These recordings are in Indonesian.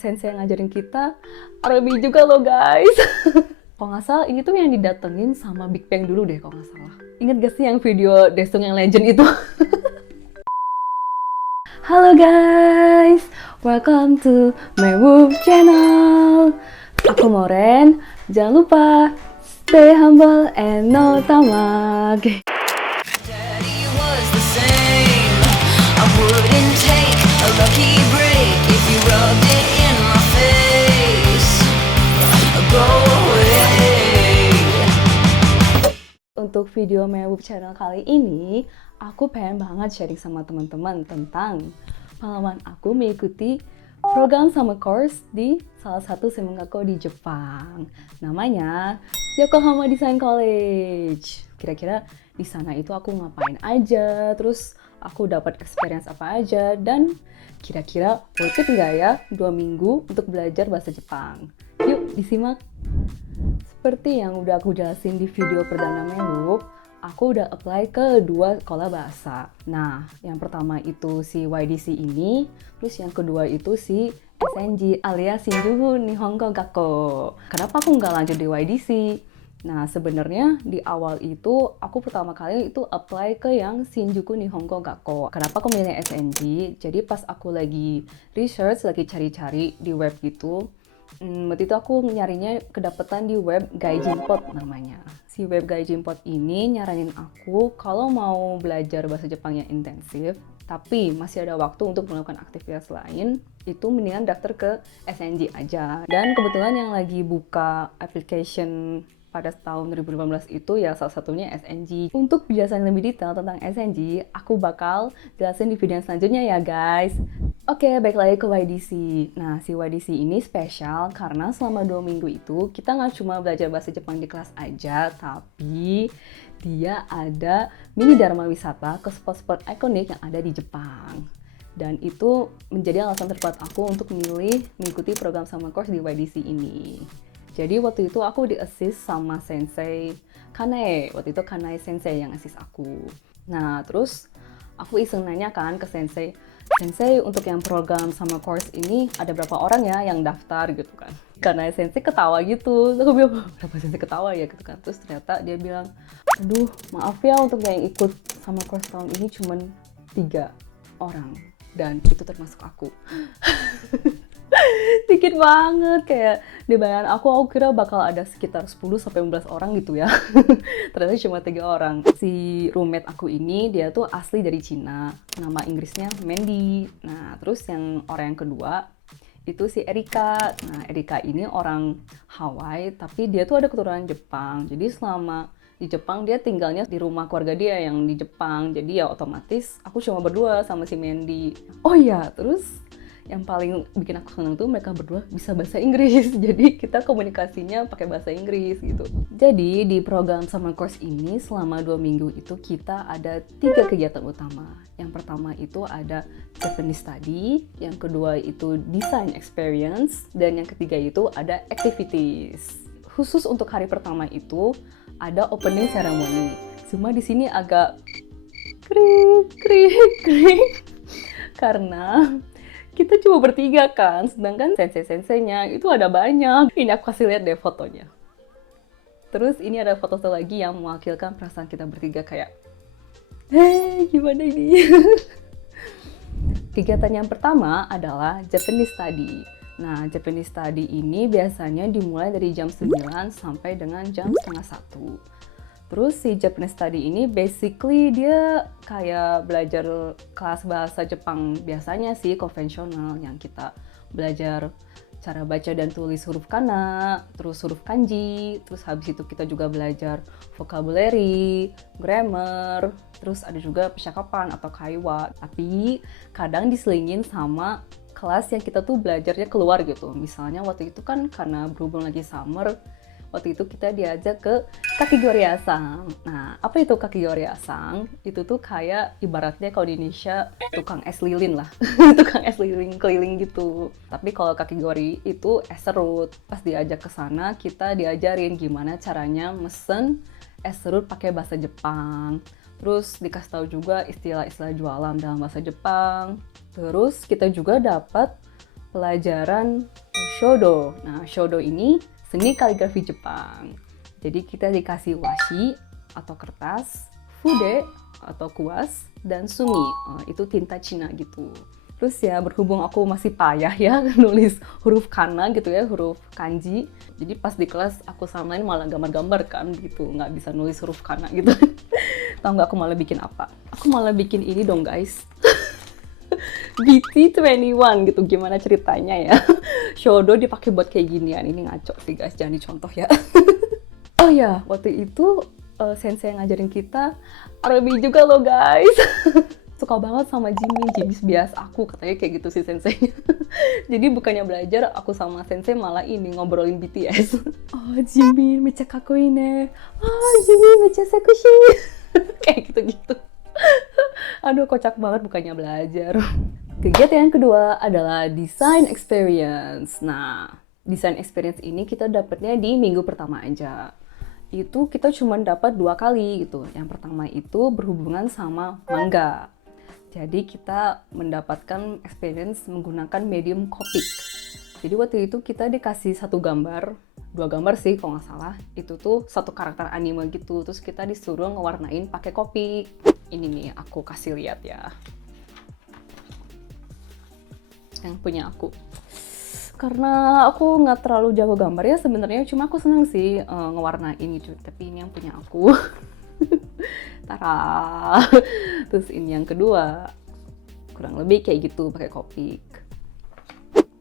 Sensei yang ngajarin kita Arabi juga loh guys. Kalau nggak salah ini tuh yang didatengin sama Big Bang dulu deh kalau nggak salah. Ingat gak sih yang video Desung yang legend itu? Halo guys, welcome to my Whoop channel. Aku Moren, jangan lupa stay humble and no tamak. Daddy was the same. I wouldn't take a lucky break if you rubbed it in my face. Go away. Untuk video my Whoop channel kali ini, aku pengen banget sharing sama teman-teman tentang pengalaman aku mengikuti program summer course di salah satu semenggako di Jepang. Namanya Yokohama Design College. Kira-kira di sana itu aku ngapain aja, terus aku dapat experience apa aja, dan kira-kira worth it nggak ya 2 minggu untuk belajar bahasa Jepang. Yuk disimak. Seperti yang udah aku jelasin di video perdana Melup, aku udah apply ke 2 sekolah bahasa. Nah, yang pertama itu si YDC ini, terus yang kedua itu si SNG alias Shinjuku Nihongo Gakko. Kenapa aku nggak lanjut di YDC? Nah, sebenarnya di awal itu aku pertama kali itu apply ke yang Shinjuku Nihongo Gakko. Kenapa aku milih SNG? Jadi pas aku lagi research, lagi cari-cari di web gitu, waktu itu aku nyarinya kedapetan di web Gaijinpot namanya. Si web Gaijinpot ini nyaranin aku kalau mau belajar bahasa Jepang yang intensif, tapi masih ada waktu untuk melakukan aktivitas lain, itu mendingan daftar ke SNG aja. Dan kebetulan yang lagi buka application pada tahun 2018 itu ya salah satunya SNG. Untuk penjelasan lebih detail tentang SNG, aku bakal jelasin di video yang selanjutnya ya guys. Oke, balik lagi ke YDC. Nah, si YDC ini spesial karena selama 2 minggu itu kita nggak cuma belajar bahasa Jepang di kelas aja, tapi dia ada mini dharma wisata ke spot-spot ikonik yang ada di Jepang. Dan itu menjadi alasan terkuat aku untuk memilih mengikuti program summer course di YDC ini. Jadi waktu itu aku di-assist sama Sensei Kanae. Waktu itu Kanae Sensei yang assist aku. Nah, terus aku iseng nanya kan ke Sensei, untuk yang program sama course ini ada berapa orang ya yang daftar gitu kan. Karena Sensei ketawa gitu, aku bilang, kenapa Sensei ketawa ya gitu kan. Terus ternyata dia bilang, aduh maaf ya untuk yang ikut sama course tahun ini cuman 3 orang. Dan itu termasuk aku. Dikit banget, kayak di bayangan aku kira bakal ada sekitar 10-15 orang gitu ya. Ternyata cuma 3 orang. Si roommate aku ini dia tuh asli dari Cina, nama Inggrisnya Mandy. Nah terus yang orang yang kedua itu si Erika. Nah Erika ini orang Hawaii tapi dia tuh ada keturunan Jepang. Jadi selama di Jepang dia tinggalnya di rumah keluarga dia yang di Jepang. Jadi ya otomatis aku cuma berdua sama si Mandy. Oh iya, terus yang paling bikin aku senang tuh mereka berdua bisa bahasa Inggris. Jadi kita komunikasinya pakai bahasa Inggris gitu. Jadi di program summer course ini selama 2 minggu itu kita ada 3 kegiatan utama. Yang pertama itu ada Japanese study, yang kedua itu design experience, dan yang ketiga itu ada activities. Khusus untuk hari pertama itu ada opening ceremony. Cuma di sini agak krik karena kita cuma bertiga kan, sedangkan sensei-senseinya itu ada banyak. Ini aku kasih lihat deh fotonya. Terus ini ada foto lagi yang mewakilkan perasaan kita bertiga kayak, hei gimana ini? Kegiatan yang pertama adalah Japanese study. Nah, Japanese study ini biasanya dimulai dari jam 9 sampai dengan jam setengah 1. Terus si Japanese study ini basically dia kayak belajar kelas bahasa Jepang biasanya sih, konvensional, yang kita belajar cara baca dan tulis huruf kana, terus huruf kanji, terus habis itu kita juga belajar vocabulary, grammar, terus ada juga percakapan atau kaiwa. Tapi kadang diselingin sama kelas yang kita tuh belajarnya keluar gitu. Misalnya waktu itu kan karena berhubung lagi summer, waktu itu kita diajak ke Kakigori Asang. Nah, apa itu Kakigori Asang? Itu tuh kayak ibaratnya kalau di Indonesia tukang es lilin lah. Tukang es lilin keliling gitu. Tapi kalau Kakigori itu es serut. Pas diajak ke sana, kita diajarin gimana caranya mesen es serut pakai bahasa Jepang. Terus dikasih tahu juga istilah-istilah jualan dalam bahasa Jepang. Terus kita juga dapat pelajaran shodo. Nah, shodo ini seni kaligrafi Jepang. Jadi kita dikasih washi atau kertas, fude atau kuas, dan sumi, itu tinta Cina gitu. Terus ya berhubung aku masih payah ya nulis huruf kana gitu ya, huruf kanji. Jadi pas di kelas aku samain malah gambar-gambar kan gitu, nggak bisa nulis huruf kana gitu. Tahu nggak aku malah bikin apa? Aku malah bikin ini dong guys. BT21 gitu, gimana ceritanya ya? Shodo dipakai buat kayak ginian, ini ngaco sih guys, jangan dicontoh ya. Oh ya, waktu itu sensei yang ngajarin kita Arabi juga loh guys. Suka banget sama Jimin bias aku, katanya kayak gitu sih senseinya. Jadi bukannya belajar, aku sama sensei malah ini ngobrolin BTS. Oh Jimin, mecha kakoi ne. Oh Jimin, mecha sekushi. Kayak gitu-gitu. Aduh kocak banget, bukannya belajar. Kegiatan yang kedua adalah design experience. Nah, design experience ini kita dapatnya di minggu pertama aja. Itu kita cuma dapat 2 kali gitu. Yang pertama itu berhubungan sama manga. Jadi kita mendapatkan experience menggunakan medium Copic. Jadi waktu itu kita dikasih 1 gambar, 2 gambar sih kalau nggak salah. Itu tuh 1 karakter anime gitu. Terus kita disuruh ngewarnain pakai Copic. Ini nih aku kasih lihat ya. Yang punya aku. Karena aku nggak terlalu jago gambar ya sebenarnya, cuma aku seneng sih ngewarnain gitu. Tapi ini yang punya aku. Tara. Terus ini yang kedua, kurang lebih kayak gitu pakai Copic.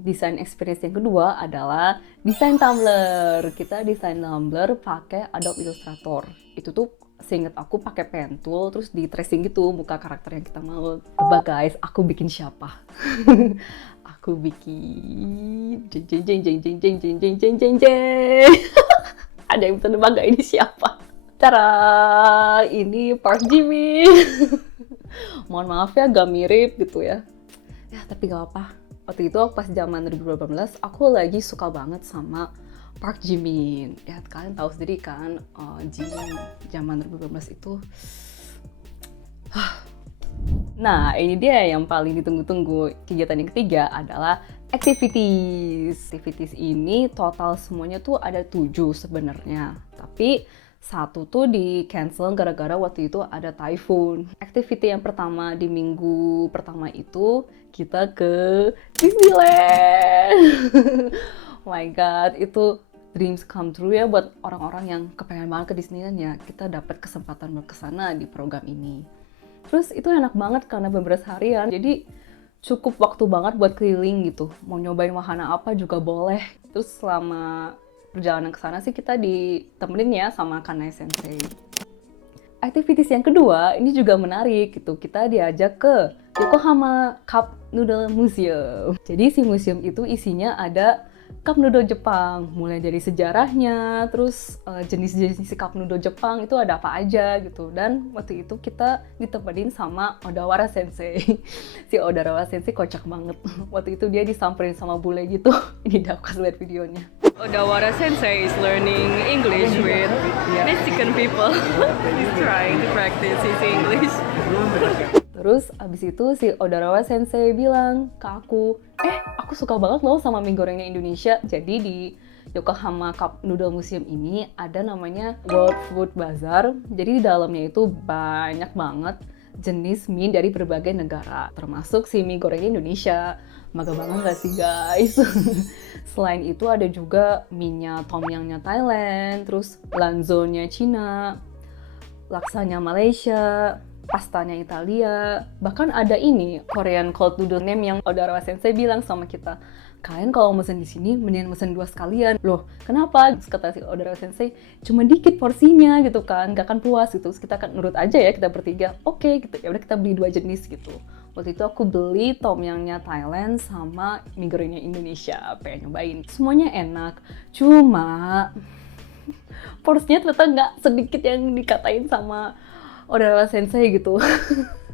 Desain experience yang kedua adalah desain Tumblr. Kita desain Tumblr pakai Adobe Illustrator. Itu tuh seinget aku pakai pen tool, terus di tracing gitu muka karakter yang kita mau. Coba guys, aku bikin siapa? Aku bikin jeng. Ada yang bisa nebak gak ini siapa? Tara, ini Park Jimin. Mohon maaf ya, agak mirip gitu ya. Ya tapi gak apa. Waktu itu pas zaman 2018, aku lagi suka banget sama Park Jimin. Ya kalian tahu sendiri kan, Jimin zaman 2018 itu. Nah, ini dia yang paling ditunggu-tunggu. Kegiatan yang ketiga adalah activities. Activities ini total semuanya tuh ada 7 sebenarnya. Tapi 1 tuh di cancel gara-gara waktu itu ada typhoon. Activity yang pertama di minggu pertama itu kita ke Disneyland. Oh my god, itu dreams come true ya buat orang-orang yang kepengen banget ke Disneyland ya. Kita dapat kesempatan buat kesana di program ini. Terus itu enak banget karena beberapa harian, jadi cukup waktu banget buat keliling gitu. Mau nyobain wahana apa juga boleh. Terus selama perjalanan ke sana sih kita ditemenin ya sama Kanae Sensei. Activities yang kedua ini juga menarik gitu. Kita diajak ke Yokohama Cup Noodle Museum. Jadi si museum itu isinya ada cup noodle Jepang, mulai dari sejarahnya, terus jenis-jenis cup noodle Jepang itu ada apa aja gitu. Dan waktu itu kita ditemenin sama Odawara Sensei. Si Odawara Sensei kocak banget. Waktu itu dia disamperin sama bule gitu. Ini dah aku kasih lihat videonya. Odawara Sensei is learning English with Mexican people. He's trying to practice his English. Terus abis itu si Odawara Sensei bilang ke aku suka banget loh sama mie gorengnya Indonesia. Jadi di Yokohama Cup Noodle Museum ini ada namanya World Food Bazaar. Jadi di dalamnya itu banyak banget jenis mie dari berbagai negara, termasuk si mie gorengnya Indonesia. Maga banget gak sih guys? Selain itu ada juga mie-nya Tom Yum-nya Thailand, terus lanzo-nya Cina, laksanya Malaysia, pastanya Italia, bahkan ada ini Korean cold noodle name yang Odawara Sensei bilang sama kita, kalian kalau mesen di sini mendingan mesen 2 sekalian. Loh, kenapa? Terus kata si Odawara Sensei, cuma dikit porsinya gitu kan, gak akan puas gitu. Terus kita kan nurut aja ya, kita bertiga. Oke, gitu. Ya udah kita beli 2 jenis gitu. Waktu itu aku beli Tom Yum-nya Thailand sama mie gorengnya Indonesia, pengen nyobain. Semuanya enak, cuma porsinya ternyata nggak sedikit yang dikatain sama Odawara Sensei gitu.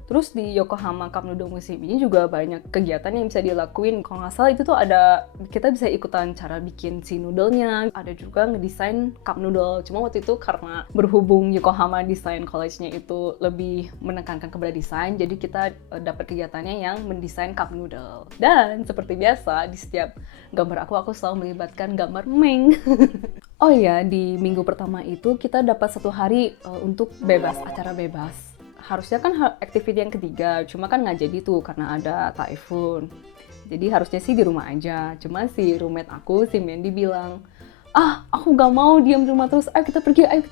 Terus di Yokohama Cup Noodle Museum ini juga banyak kegiatan yang bisa dilakuin. Kalau nggak salah itu tuh ada, kita bisa ikutan cara bikin si noodle-nya. Ada juga ngedesain cup noodle. Cuma waktu itu karena berhubung Yokohama Design College-nya itu lebih menekankan kepada desain, jadi kita dapat kegiatannya yang mendesain cup noodle. Dan seperti biasa, di setiap gambar aku selalu melibatkan gambar Meng. Oh iya, di minggu pertama itu kita dapat 1 hari untuk bebas, acara bebas. Harusnya kan activity yang ketiga, cuma kan nggak jadi tuh karena ada typhoon. Jadi harusnya sih di rumah aja. Cuma si roommate aku, si Mandy bilang, aku nggak mau diam di rumah terus, ayo kita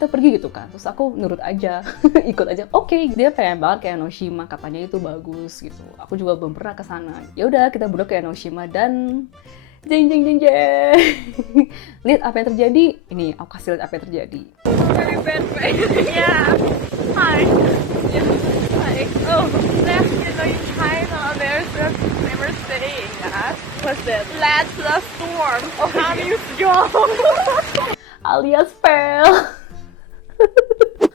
pergi gitu kan. Terus aku nurut aja, ikut aja. Oke, dia pengen banget ke Enoshima, katanya itu bagus gitu. Aku juga belum pernah ke sana. Ya udah, kita berdua ke Enoshima dan jeng. Lihat apa yang terjadi? Ini aku kasih lihat apa yang terjadi. Very bad way. Yeah. Hi. Yeah. Hi. Oh, in China there's a famous saying that. What's that? Let the storm come you strong. Alias fail.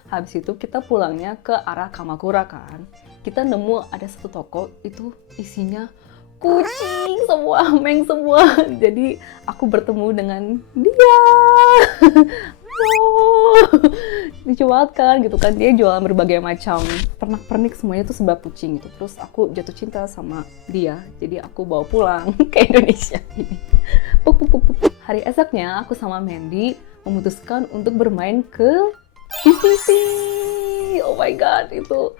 Habis itu kita pulangnya ke arah Kamakura kan. Kita nemu ada satu toko itu isinya kucing semua, Meng semua. Jadi aku bertemu dengan dia. Lucu banget kan gitu kan, dia jualan berbagai macam pernak-pernik semuanya tuh sebab kucing gitu. Terus aku jatuh cinta sama dia, jadi aku bawa pulang ke Indonesia ini. Puk. Hari esoknya aku sama Mandy memutuskan untuk bermain ke DCC. Oh my god, itu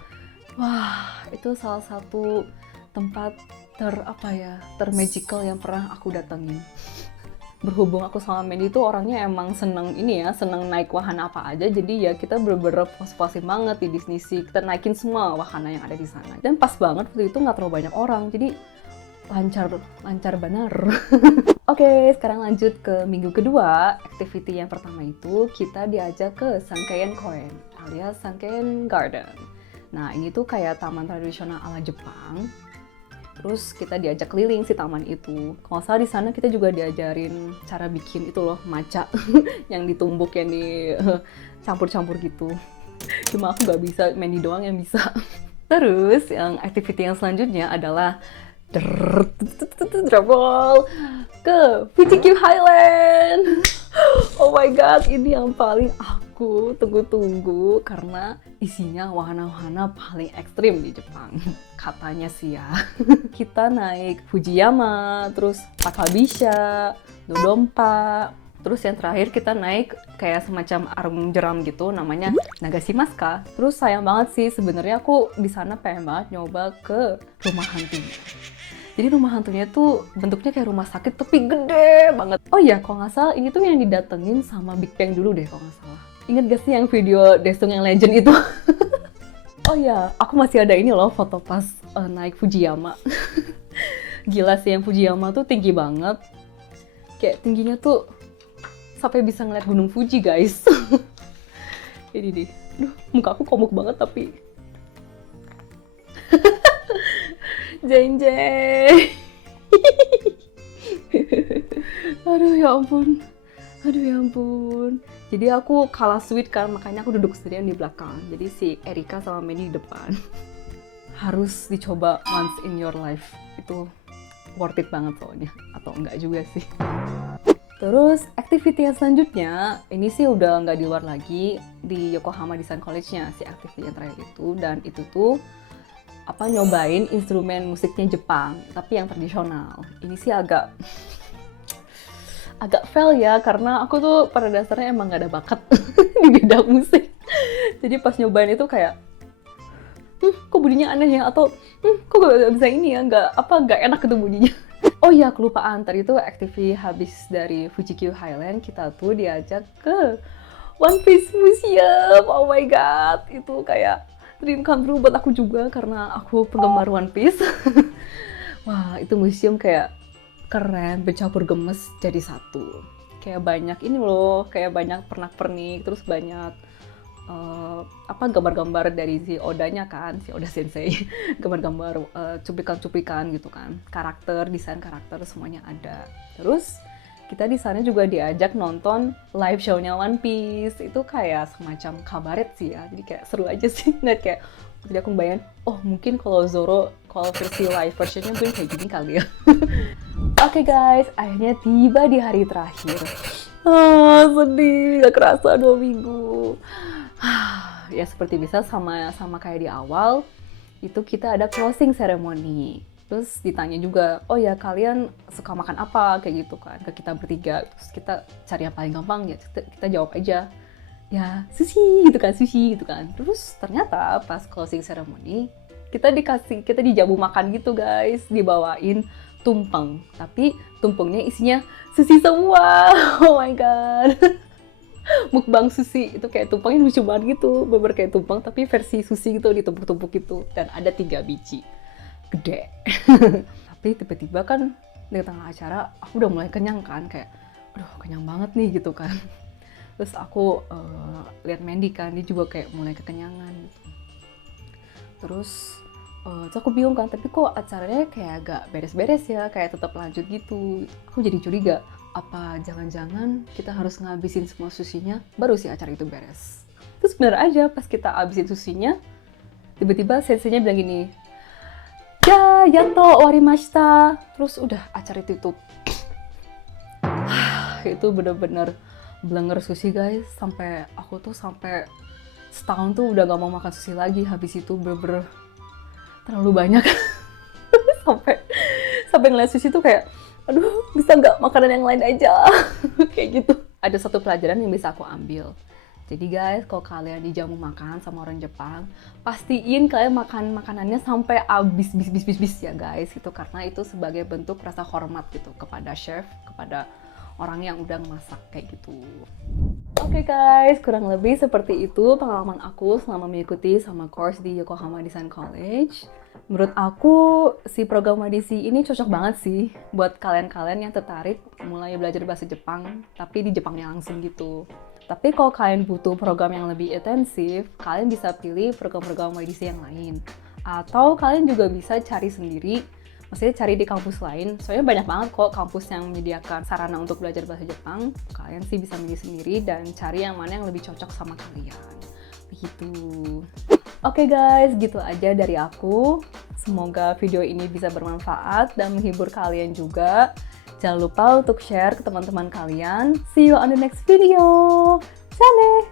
salah satu tempat termagical yang pernah aku datengin. Berhubung aku sama Mandy itu orangnya emang seneng naik wahana apa aja, jadi ya kita bener-bener puas-puasin banget di Disney Sea. Kita naikin semua wahana yang ada di sana. Dan pas banget waktu itu nggak terlalu banyak orang, jadi lancar benar. Oke, sekarang lanjut ke minggu kedua. Activity yang pertama itu kita diajak ke Sankeien Koen alias Sankeien Garden. Nah, ini tuh kayak taman tradisional ala Jepang. Terus kita diajak keliling si taman itu. Kalau salah di sana kita juga diajarin cara bikin itu loh, matcha yang ditumbuk, yang dicampur-campur gitu. Cuma aku nggak bisa, Mandy doang yang bisa. Terus yang activity yang selanjutnya adalah travel ke Fuji-Q Highland. Oh my god, ini yang paling aku tunggu-tunggu karena isinya wahana-wahana paling ekstrim di Jepang. Katanya sih ya. Kita naik Fujiyama, terus Takabisha, Dodompa, terus yang terakhir kita naik kayak semacam arung jeram gitu, namanya Nagashimaska. Terus sayang banget sih, sebenarnya aku di sana pengen banget nyoba ke rumah hantunya. Jadi rumah hantunya tuh bentuknya kayak rumah sakit tapi gede banget. Oh iya, kalau nggak salah ini tuh yang didatengin sama Big Bang dulu deh kalau nggak salah. Ingat gak sih yang video Desung yang Legend itu? Oh iya, aku masih ada ini loh foto pas naik Fujiyama. Gila sih, yang Fujiyama tuh tinggi banget. Kayak tingginya tuh sampai bisa ngeliat Gunung Fuji, guys. Ini deh. Duh, muka aku komuk banget tapi. Jeng. Aduh ya ampun. Jadi aku kalah sweet kan, makanya aku duduk sendirian di belakang. Jadi si Erika sama Mandy di depan. Harus dicoba once in your life. Itu worth it banget soalnya. Atau enggak juga sih. Terus activity yang selanjutnya, ini sih udah nggak di luar lagi, di Yokohama Design College-nya si activity yang terakhir itu. Dan itu tuh nyobain instrumen musiknya Jepang, tapi yang tradisional. Ini sih agak fail ya, karena aku tuh pada dasarnya emang gak ada bakat di bidang musik. Jadi pas nyobain itu kayak, kok bunyinya aneh ya, atau kok gak bisa ini ya, gak enak itu bunyinya. Oh iya, kelupaan, tadi tuh activity habis dari Fuji-Q Highland, kita tuh diajak ke One Piece Museum. Oh my god, itu kayak dream come true buat aku juga karena aku penggemar One Piece. Wah, itu museum kayak keren, bercampur gemes jadi satu. Kayak banyak ini loh, kayak banyak pernak-pernik, terus banyak gambar-gambar dari si Oda-nya kan, si Oda Sensei. Gambar-gambar cuplikan-cuplikan gitu kan. Desain karakter semuanya ada. Terus kita di sana juga diajak nonton live show-nya One Piece. Itu kayak semacam kabaret sih ya, jadi kayak seru aja sih ngeliat kayak. Jadi aku bayangin, oh mungkin kalau Zoro, kalau versi live versionnya mungkin kayak gini kali ya. Oke guys, akhirnya tiba di hari terakhir. Sedih, gak kerasa 2 minggu. Ya seperti biasa sama kayak di awal, itu kita ada closing ceremony. Terus ditanya juga, oh ya kalian suka makan apa, kayak gitu kan, ke kita bertiga. Terus kita cari yang paling gampang, ya kita jawab aja, ya sushi gitu kan. Terus ternyata pas closing ceremony, kita dijamu makan gitu guys, dibawain tumpeng. Tapi tumpengnya isinya sushi semua, oh my god. Mukbang sushi, itu kayak tumpengnya lucu banget gitu, bener kayak tumpeng tapi versi sushi gitu, ditumpuk-tumpuk gitu. Dan ada 3 biji gede. Tapi tiba-tiba kan di tengah acara aku udah mulai kenyang kan, kayak aduh kenyang banget nih gitu kan. Terus aku lihat Mandy kan, dia juga kayak mulai kekenyangan gitu. Terus aku bingung kan, tapi kok acaranya kayak agak beres-beres ya, kayak tetap lanjut gitu. Aku jadi curiga, apa jangan-jangan kita harus ngabisin semua sushinya baru sih acara itu beres. Terus bener aja pas kita abisin sushinya, tiba-tiba senseinya bilang gini, ya yanto warimashita. Terus udah acara itu tutup. Itu bener-bener blenger sushi guys, sampai aku tuh sampai setahun tuh udah gak mau makan sushi lagi. Habis itu bener-bener terlalu banyak. sampai ngeliat sushi tuh kayak aduh bisa nggak makanan yang lain aja. Kayak gitu. Ada satu pelajaran yang bisa aku ambil. Jadi guys, kalau kalian dijamu makan sama orang Jepang, pastiin kalian makan makanannya sampai habis bis ya guys. Itu karena itu sebagai bentuk rasa hormat gitu kepada chef, kepada orang yang udah masak kayak gitu. Oke guys, kurang lebih seperti itu pengalaman aku selama mengikuti sama course di Yokohama Design College. Menurut aku, si program audisi ini cocok banget sih buat kalian-kalian yang tertarik mulai belajar bahasa Jepang, tapi di Jepangnya langsung gitu. Tapi kalau kalian butuh program yang lebih intensif, kalian bisa pilih program-program audisi yang lain. Atau kalian juga bisa cari sendiri, maksudnya cari di kampus lain. Soalnya banyak banget kok kampus yang menyediakan sarana untuk belajar bahasa Jepang. Kalian sih bisa milih sendiri dan cari yang mana yang lebih cocok sama kalian. Begitu. Oke guys, gitu aja dari aku. Semoga video ini bisa bermanfaat dan menghibur kalian juga. Jangan lupa untuk share ke teman-teman kalian. See you on the next video. Sane!